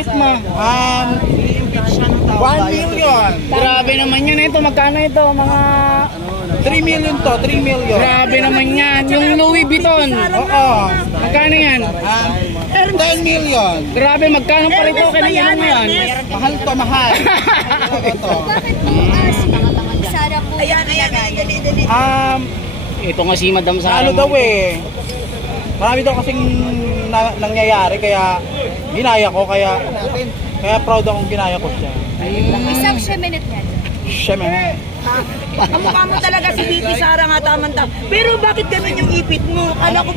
damit mo? 1 million. Grabe naman yan. Ito, magkano ito? Mga 3 million to, 3 million. grabe naman yan. Yung Louis Vuitton. Oo. Magkano yan? 10 million. Grabe, magkano pa rin ito? Kailangan mo yan? Mahal to, mahal. Ito. Ayan, dali. Ito nga si Madam Sara. Ano daw eh. Marami daw kasing nangyayari kaya ginaya ko kaya proud akong ginaya ko siya. Isang siya minute yan. Siyempre. Ang mukha mo talaga si BP Sara nga tamang-tam. Pero bakit ganun yung ipit mo? Kala ko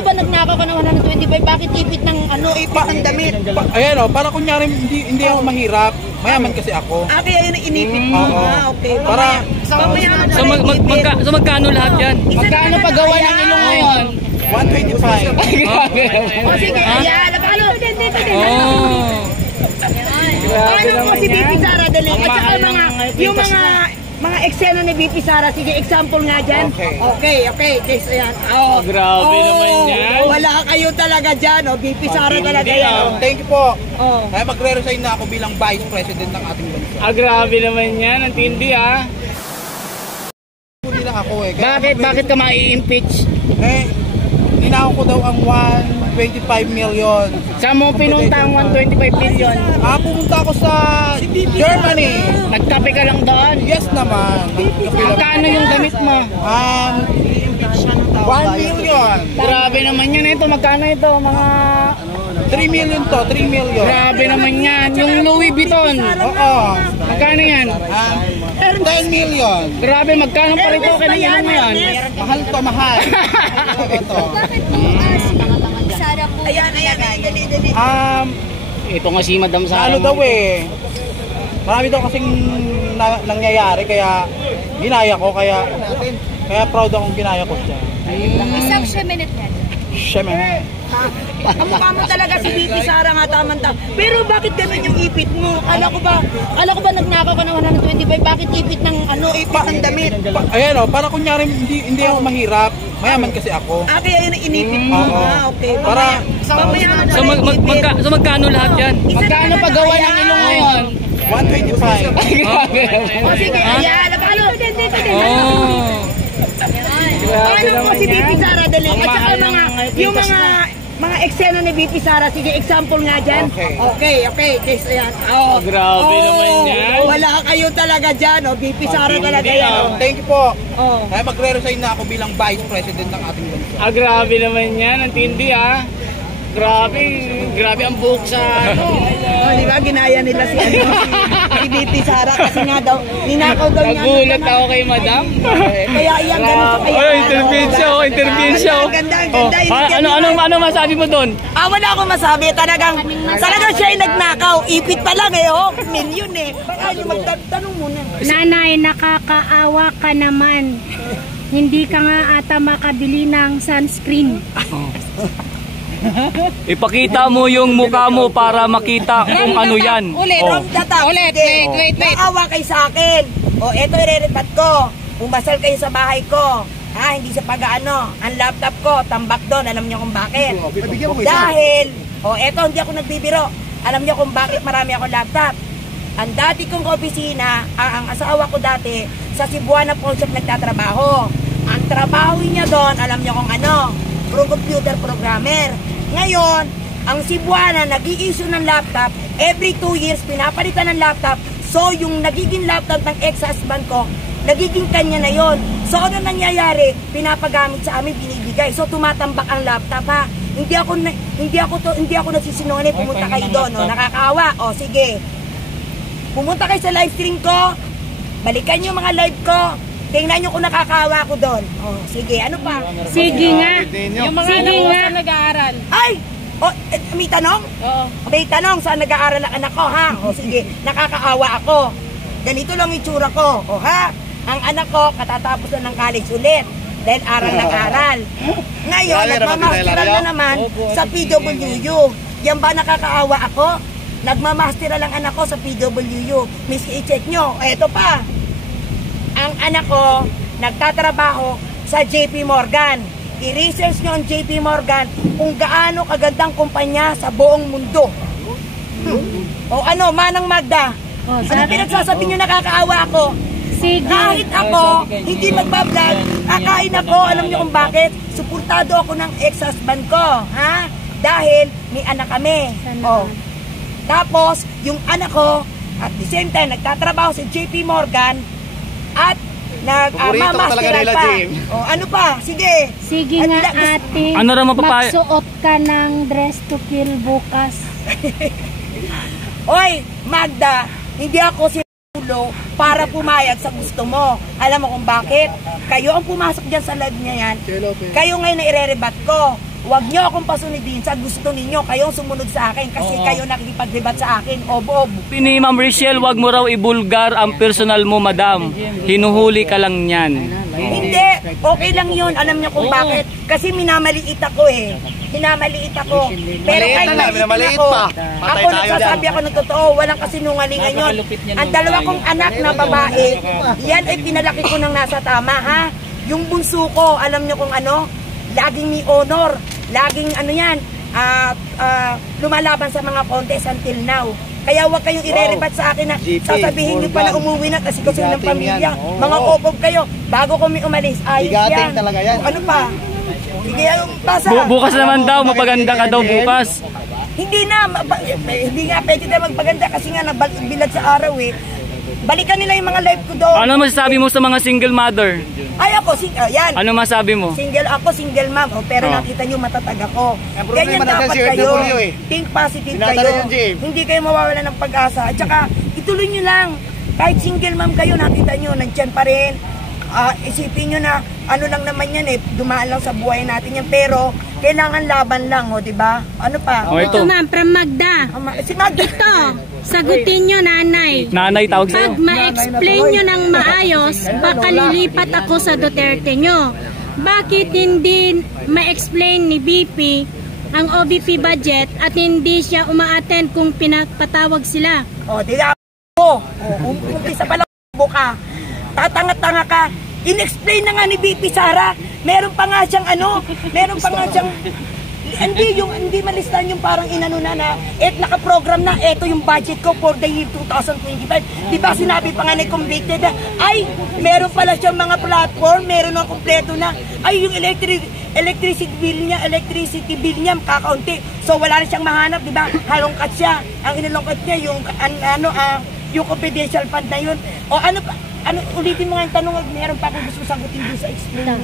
ba nagnakaw ka ng 125? Bakit ipit ng ipit ng damit? Ayan o, para kunyari hindi ako mahirap. Mayaman kasi ako. Kaya yun ang inipit mo. Okay. Para So magkano lahat yan? Magkano paggawa ng ilong ngayon? 125. O sige, ayan. Paano? Paano mo si BP Sara dali? At saka yung mga eksena ni BP Sara, sige, example nga dyan. Okay. Guys, ayan. Grabe naman yan. Wala kayo talaga dyan, BP Sara talaga yan. Thank you po. Kaya magre-resign na ako bilang Vice President ng ating bansa. Grabe naman yan. Ang tindi Hindi lang ako eh. Kaya Bakit ka mai-impeach? ninakaw ko daw ang 125 million. Saan mo pinunta ang 125 million? Pumunta ako sa Germany. Nagkape ka lang doon? Yes naman. Magkano yung damit mo? 1 million. Grabe naman yan. Ito, magkano ito? Mga 3 million to, 3 million. grabe naman yan. Yung Louis Vuitton. Oo. Magkano yan? 10 million. Grabe, magkano pa rin ito? Kailangan mo yan? Mahal to, mahal. Ito. Ayan, dali. Ito nga si Madam Sara. Ano daw eh. Marami daw kasing nangyayari kaya ginaya ko kaya proud akong ginaya ko siya. Isang siya minute yan. Siyempre. Ang mukha mo talaga si BP Sara nga tamang-tam. Pero bakit ganun yung ipit mo? Kala ko ba nagnakaw ka ng 125? Bakit ipit ng ipit ng damit? Ayan o, para kunyari hindi ako mahirap. Mayaman kasi ako. Kaya yun ang inipit mo. Okay. Para So magkano lahat yan? Magkano paggawa ng ilong ngayon? 125. O sige, ayan. Paano? Paano mo si BP Sara dali? At saka yung mga eksena ni BP Sara, sige, example nga dyan. Okay. Guys, ayan. Grabe naman yan. Wala kayo talaga dyan, BP Sara talaga yan. Thank you po. Kaya magre-resign na ako bilang Vice President ng ating bansa. Grabe naman yan. Ang tindi Grabe ang buhok sa Di ba, ginaya nila si BP Sara kasi nga daw, ninakaw daw niya. Nagulat ako kay Madam. Kaya iyan, ganun sa kaya. Interview siya. Ganda. Ano masabi mo doon? Wala akong masabi. Talagang siya ay nagnakaw. Ipit pa lang milyon Ay, magtanong muna. Nanay, nakakaawa ka naman. Hindi ka nga ata makabili ng sunscreen. Ipakita mo yung mukha mo para makita kung ano yan. Ulit. Wait. Naawa kayo sa akin. Eto irerepat ko. Umasal kayo sa bahay ko. Hindi sa pag-ano. Ang laptop ko, tambak doon. Alam niyo kung bakit? Dahil, eto hindi ako nagbibiro. Alam niyo kung bakit marami akong laptop. Ang dati kong opisina, ang asawa ko dati, sa Cebuana Project nagtatrabaho. Ang trabaho niya doon, alam niyo kung ano, computer programmer. Ngayon, ang Cebuana nag-i-issue ng laptop, every 2 years pinapalitan ng laptop. So, yung nagiging laptop ng ex-husband ko, nagiging kanya na yon. So, ano nangyayari? Pinapagamit sa amin, binibigay. So, tumatambak ang laptop Hindi ako nagsisinungaling, pumunta kayo doon, nakakaawa. Sige. Pumunta kayo sa live stream ko, balikan yung mga live ko, tingnan nyo kung nakakaawa ko doon. Sige, ano pa? Sige nga. Yung mga anak ko saan nag-aaral. Ay! May tanong? Oo. May tanong, saan nag-aaral ang anak ko, ha? Sige, nakakaawa ako. Ganito lang yung tsura ko, ha? Ang anak ko, katatapos na ng college ulit. Dahil aral ng aral. Ngayon, nagmamasteral na naman sa PWU. Yan ba nakakaawa ako? Nagmamasteral ang anak ko sa PWU. Miss, i-check nyo. Eto pa. Ang anak ko, nagtatrabaho sa JP Morgan. I-research nyo ang JP Morgan kung gaano kagandang kumpanya sa buong mundo. O ano, Manang Magda? O, Ano pinagsasabi nyo nakakaawa ako? sige. Kahit ako, hindi magbablog, kakain ako, alam niyo kung bakit? Suportado ako ng ex-husband ko, ha? Dahil may anak kami. Oh. Tapos, yung anak ko, at the same time, nagtatrabaho si JP Morgan, at nag-mamasteral pa. Oh, ano pa? Sige. Sige nga ate, Ano raw mapapaya? magsuot ka ng dress to kill bukas. Oy, Magda, hindi ako si ulo para pumayag sa gusto mo. Alam mo kung bakit? Kayo ang pumasok dyan sa live niya yan. Kayo ngayon na ire-rebat ko. Huwag niyo akong pasunodin sa gusto ninyo. Kayo sumunod sa akin kasi kayo nakikipag-rebat sa akin. Obo-obo. Ni Ma'am Richelle, wag mo raw ibulgar ang personal mo, madam. Hinuhuli ka lang niyan. Hindi, okay lang yun. Alam niyo kung bakit? Kasi minamaliit ako eh. Minamaliit ako. Pero kahit maliit ako, ako nagsasabi ako ng totoo, walang kasinungalingan yun. Ang dalawa kong anak na babae, yan ay pinalaki ko ng nasa tama, ha? Yung bunso ko, alam niyo kung ano? Laging may honor. Laging ano yan, lumalaban sa mga contest until now. Kaya huwag kayong ire-rebat sa akin na sasabihin nyo pa na umuwi na kasi gusto ng pamilya. Mga kobob kayo, bago kami umalis, ayos yan. Ano pa? Sige, basa. Bukas naman daw, mapaganda ka daw bukas. Hindi na, hindi nga pwede tayo magpaganda kasi nga nabilad sa araw eh. Balikan nila yung mga live ko doon. Ano masasabi mo sa mga single mother? Ay ako, yan. Ano masabi mo? Single ako, single mom. O, pero nakita nyo matatag ako. Ganyan dapat kayo. Think positive kayo. Hindi kayo mawawala ng pag-asa. At saka, ituloy nyo lang. Kahit single mom kayo, nakita nyo, nandyan pa rin. Isipin nyo na, ano lang naman yan eh, dumaan lang sa buhay natin yan. Pero, kailangan laban lang, o, diba? Ano pa? O, ito. Ito ma'am, from Magda. Si Magda. Ito, sagutin nyo nanay. Nanay tawag sa'yo. Pag ma-explain nyo ng maayos, baka lilipat ako sa Duterte nyo. Bakit hindi ma-explain ni BP ang OBP budget at hindi siya uma-attend kung pinapatawag sila? O, diba? O, umpisa pala buka. Tatanga-tanga ka. In-explain na nga ni BP Sara. Meron pa nga siyang hindi malistan yung parang inano na naka-program na, eto yung budget ko for the year 2025. Diba sinabi pa nga ni Convicted, ay, meron pala siyang mga platform, meron na kompleto na, ay, yung electricity bill niya, kakaunti. So, wala na siyang mahanap, diba? Halongkat siya. Ang inalongkat niya, yung confidential fund na yun. O ano pa? Ulitin mo nga yung tanong, meron pa akong gusto sagutin doon sa explain.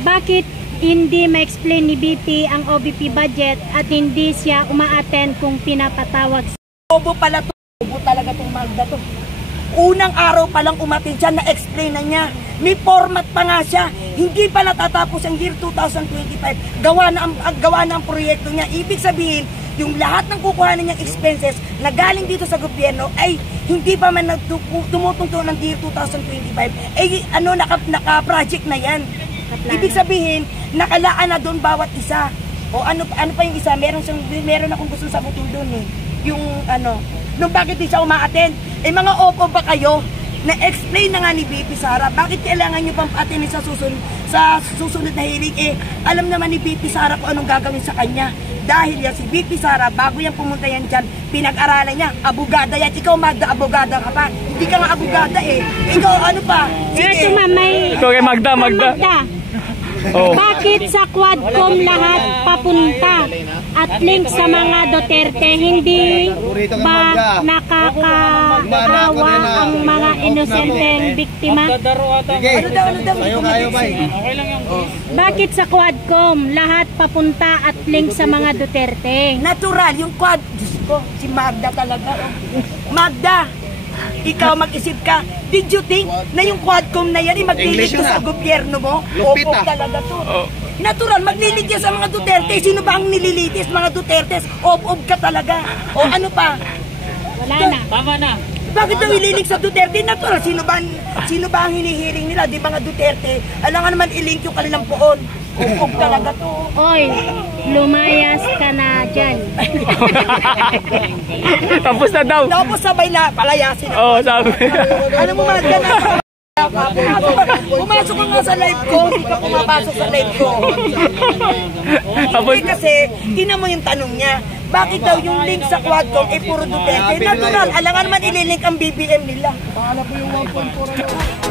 Bakit hindi ma-explain ni BP ang OBP budget at hindi siya uma-attend kung pinapatawag? Bobo pala to. Bobo talaga itong Magda to. Unang araw pa lang umatin siya, na-explain na niya. May format pa nga siya. Hindi pa natatapos ang year 2025. Gawa na ang proyekto niya. Ibig sabihin, yung lahat ng kukuhanan niyang expenses na galing dito sa gobyerno ay hindi pa man tumutungtong ng year 2025. Naka-project na yan. Ibig sabihin, nakalaan na doon bawat isa. O ano pa yung isa? Meron akong gusto sagutin doon eh. Yung nung bakit di siya uma-attend? Mga opo ba kayo? Na-explain na nga ni BP Sara, bakit kailangan nyo pang attend sa susunod na hearing? Alam naman ni BP Sara kung anong gagawin sa kanya. Dahil yan, si BP Sara, bago yan pumunta yan dyan, pinag-aralan niya, abogada yan. Ikaw, Magda, abogada ka pa. Hindi ka nga abogada eh. Ikaw, ano pa? Ito mamay. Ito kay Magda. Oh. Bakit sa Quadcom lahat papunta at link sa mga Duterte, hindi ba nakakaawa ang mga inosenteng biktima? Bakit sa Quadcom lahat papunta at link sa mga Duterte? Natural, yung quad. Diyos ko, si Magda talaga. Magda, ikaw mag-isip ka. Did you think na yung Quadcom na yan maglilig to sa gobyerno mo? Opo talaga to. Natural, maglilig yan sa mga Duterte. Sino ba ang nililitis? Mga Dutertes, ob-ob ka talaga. O ano pa? Wala na. Tama na. Bakit daw ililig sa Duterte? Natural, sino ba ang hinihiring nila? Di ba nga Duterte? Alam nga naman ilink yung kanilang poon. Ob-ob talaga to. Oy, lumayas ka na dyan. Tapos na daw. Tapos sabay na palayasin ako. Oo, sabi. Ano mo mga ganun? Pumasok ka nga sa live ko, hindi ka pumapasok sa live ko. Tapos, Kasi, tinan mo yung tanong niya. Bakit daw yung link sa Quadcom puro Duterte? Natural, alangan naman ililink ang BBM nila. Paala po yung 1.4